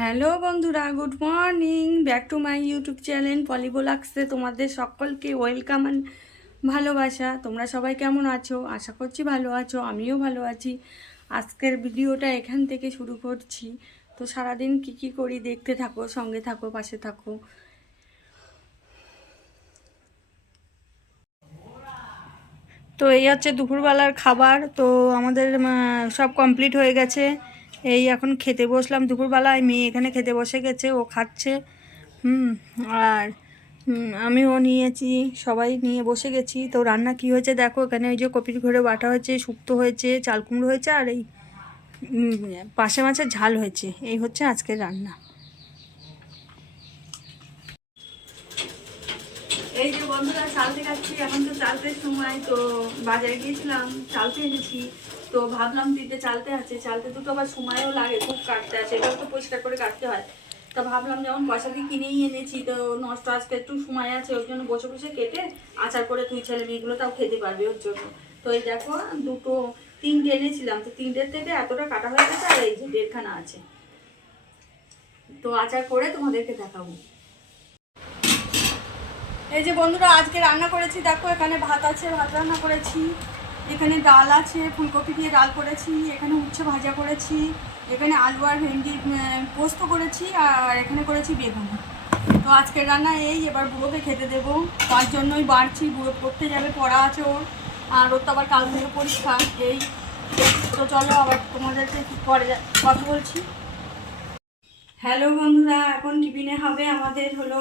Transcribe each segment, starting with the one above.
Hello বন্ধুরা, good morning. Back to my YouTube channel পলিবোলাক্সে তোমাদের সকলকে ওয়েলকাম অ্যান্ড ভালোবাসা। তোমরা সবাই কেমন আছো? আশা করছি ভালো আছো, আমিও ভালো আছি। আজকের ভিডিওটা এখান থেকে শুরু করছি। তো সারাদিন কি করি দেখতে থাকো, সঙ্গে থাকো, পাশে থাকো। তো এই হচ্ছে দুপুরবেলার খাবার। তো আমাদের সব কমপ্লিট হয়ে গেছে। এই এখন খেতে বসলাম দুপুরবেলায়। মেয়ে এখানে খেতে বসে গেছে, ও খাচ্ছে। আর আমিও নিয়েছি, সবাই নিয়ে বসে গেছি। তো রান্না কি হয়েছে দেখো, এখানে ওই যে কপির ঘরে বাটা হয়েছে, শুক্তো হয়েছে, চাল কুমড়ো হয়েছে, আর এই পাশে মাছের ঝাল হয়েছে। এই হচ্ছে আজকের রান্না। এই যে বন্ধুরা, চালতে খাচ্ছি। এখন তো চালতে সময়, তো বাজারে গিয়েছিলাম, চালতে এনেছি। তো ভাবলাম তিনটে চালতে আছে, চালতে দুটো আবার সময়ও লাগে খুব কাটতে আছে, এটাও তো পরিষ্কার করে কাটতে হয়। তা ভাবলাম যেমন পয়সা দিয়ে কিনেই এনেছি, তো নষ্ট আজকে একটু সময় আছে, ওর জন্য বসে বসে কেটে আচার করে তুই ছেলে মেয়েগুলো তাও খেতে পারবে ওর জন্য। তো এই দেখো, তিনটে এনেছিলাম, তো তিনটের থেকে এতটা কাটা হয়ে গেছে, আর এই যে দেড়খানা আছে। তো আচার করে তোমাদেরকে দেখাবো। এই যে বন্ধুরা, আজকে রান্না করেছি দেখো, এখানে ভাত আছে, ভাত রান্না করেছি, এখানে ডাল আছে, ফুলকপি দিয়ে ডাল করেছি, এখানে উচ্ছে ভাজা করেছি, এখানে আলু আর ভেন্ডি পোস্ত করেছি, আর এখানে করেছি বেগুন। তো আজকের রান্না এই। এবার বুড়োকে খেতে দেবো, তার জন্যই বাড়ছি। বুড়ো পড়তে যাবে, পড়া আছে ওর, আর ওর তো আবার কাল থেকে পরীক্ষা। এই তো চলো আবার তোমাদেরকে পরে কথা বলছি। হ্যালো বন্ধুরা, এখন টিফিনে হবে আমাদের হলো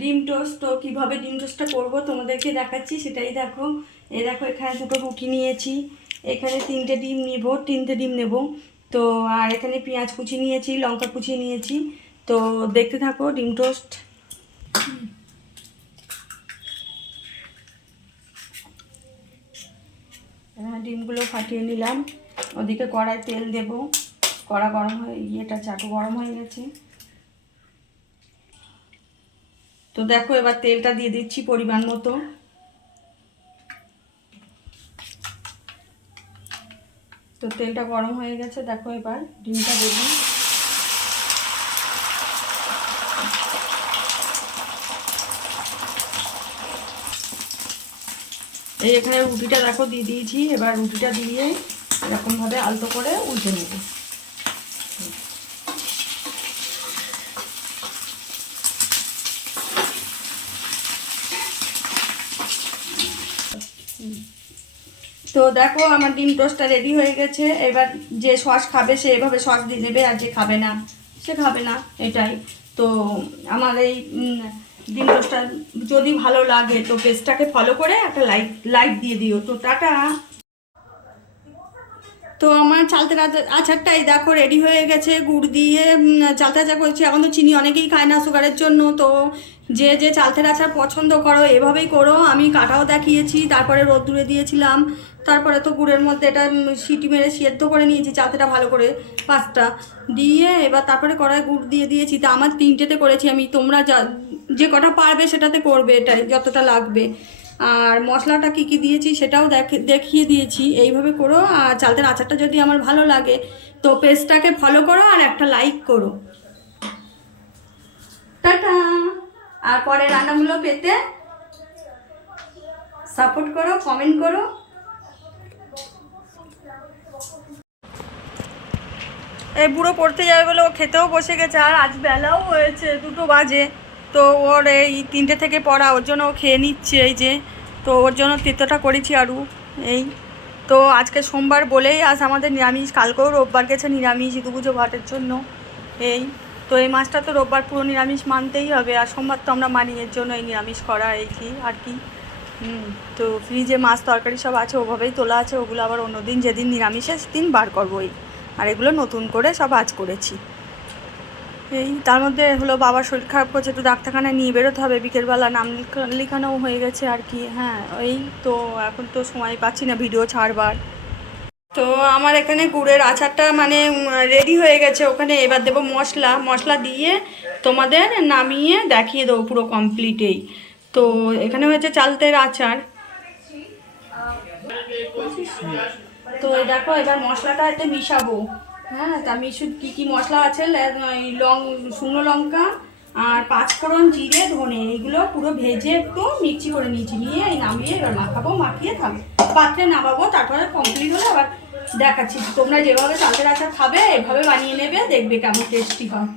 ডিম টোস্ট। তো কীভাবে ডিম টোস্টটা করবো তোমাদেরকে দেখাচ্ছি, সেটাই দেখো। এই দেখো, এখানে দুটো রুটি নিয়েছি, এখানে তিনটে ডিম নেব। তো আর এখানে পেঁয়াজ কুচি নিয়েছি, লঙ্কা কুচি নিয়েছি। তো দেখতে থাকো ডিম টোস্ট। ডিমগুলো ফাটিয়ে নিলাম, ওদিকে কড়াই তেল দেব। কড়া গরম হয়ে চাটু গরম হয়ে গেছে। তো দেখো, এবার তেলটা দিয়ে দিচ্ছি পরিমাণ মতো। তো তেলটা গরম হয়ে গেছে, দেখো এবার ডিমটা দেব। এই এখানে রুটিটা দেখো দিয়ে দিয়েছি। এবার রুটিটা দিয়ে এরকমভাবে আলতো করে উল্টে নেব। তো দেখো, আমার ডিম টোস্টটা রেডি হয়ে গেছে। এবার যে সস খাবে সে এভাবে সস দিয়ে দেবে, আর যে খাবে না সে খাবে না, এটাই। তো আমার এই ডিম টোস্টটা যদি ভালো লাগে তো পেজটাকে ফলো করে একটা লাইক দিয়ে দিও। তো টাটা। তো আমার চালতে আচারটাই দেখো রেডি হয়ে গেছে। গুড় দিয়ে চালতে আচার করছি। এখন তো চিনি অনেকেই খায় না সুগারের জন্য। তো যে যে চালতের আচার পছন্দ করো এভাবেই করো। আমি কাটাও দেখিয়েছি, তারপরে রোদ্দুরে দিয়েছিলাম, তারপরে তো গুড়ের মধ্যে এটা সিটি মেরে সেদ্ধ করে নিয়েছি চালতেটা ভালো করে, পাঁচটা দিয়ে এবার তারপরে কড়াই গুড় দিয়ে দিয়েছি। তা আমার তিনটেতে করেছি আমি, তোমরা যে কটা পারবে সেটাতে করবে, এটাই যতটা লাগবে। আর মশলাটা কি দিয়েছি সেটাও দেখিয়ে দিয়েছি। এইভাবে করো। আর চালতের আচারটা যদি আমার ভালো লাগে তো পেজটাকে ফলো করো আর একটা লাইক করো। টাটা। আর পরে রান্নাগুলো পেতে সাপোর্ট করো, কমেন্ট করো। এই বুড়ো পড়তে যাবে বলে ও খেতেও বসে গেছে, আর আজ বেলাও হয়েছে, 2টো বাজে। তো ওর এই 3টে থেকে পড়া, ওর জন্য ও খেয়ে নিচ্ছে। এই যে, তো ওর জন্য তেতোটা করেছি আরও। এই তো আজকে সোমবার বলেই আজ আমাদের নিরামিষ। কালকেও রোববার গেছে নিরামিষ পুজো ভাটের জন্য। এই তো এই মাছটা তো রোববার পুরো নিরামিষ মানতেই হবে, আর সোমবার তো আমরা মানি, এর জন্য এই নিরামিষ করা। এই কি আর কি। তো ফ্রিজে মাছ তরকারি সব আছে, ওভাবেই তোলা আছে। ওগুলো আবার অন্যদিন যেদিন নিরামিষের দিন বার করবো। আর এগুলো নতুন করে সব আজ করেছি। এই তার মধ্যে হলো বাবার শরীর খারাপ করছে, একটু ডাক্তারখানায় নিয়ে বেরোতে হবে। বিকেলবেলা নাম লেখানোও হয়ে গেছে আর কি। হ্যাঁ, এই তো এখন তো সময় পাচ্ছি না ভিডিও ছাড়বার। তো আমার এখানে গুড়ের আচারটা মানে রেডি হয়ে গেছে। ওখানে এবার দেবো মশলা দিয়ে তোমাদের নামিয়ে দেখিয়ে দেবো পুরো কমপ্লিটেই। তো এখানে হয়েছে চালতের আচার। তো দেখো, এবার মশলাটা এতে মিশাবো। হ্যাঁ, তা মিশুর কী কী মশলা আছে, শুকনো লঙ্কা আর পাঁচফোড়ন, জিরে, ধনে, এইগুলো পুরো ভেজে একটু মিক্সি করে নিয়েছি, নিয়ে এই নামিয়ে এবার মাখাবো, মাখিয়ে থাকবো, পাত্রে নামাবো, তারপরে কমপ্লিট হলে আবার দেখাচ্ছি। তোমরা যেভাবে চালের আচার খাবে এভাবে বানিয়ে নেবে, দেখবে কেমন টেস্টি হয়।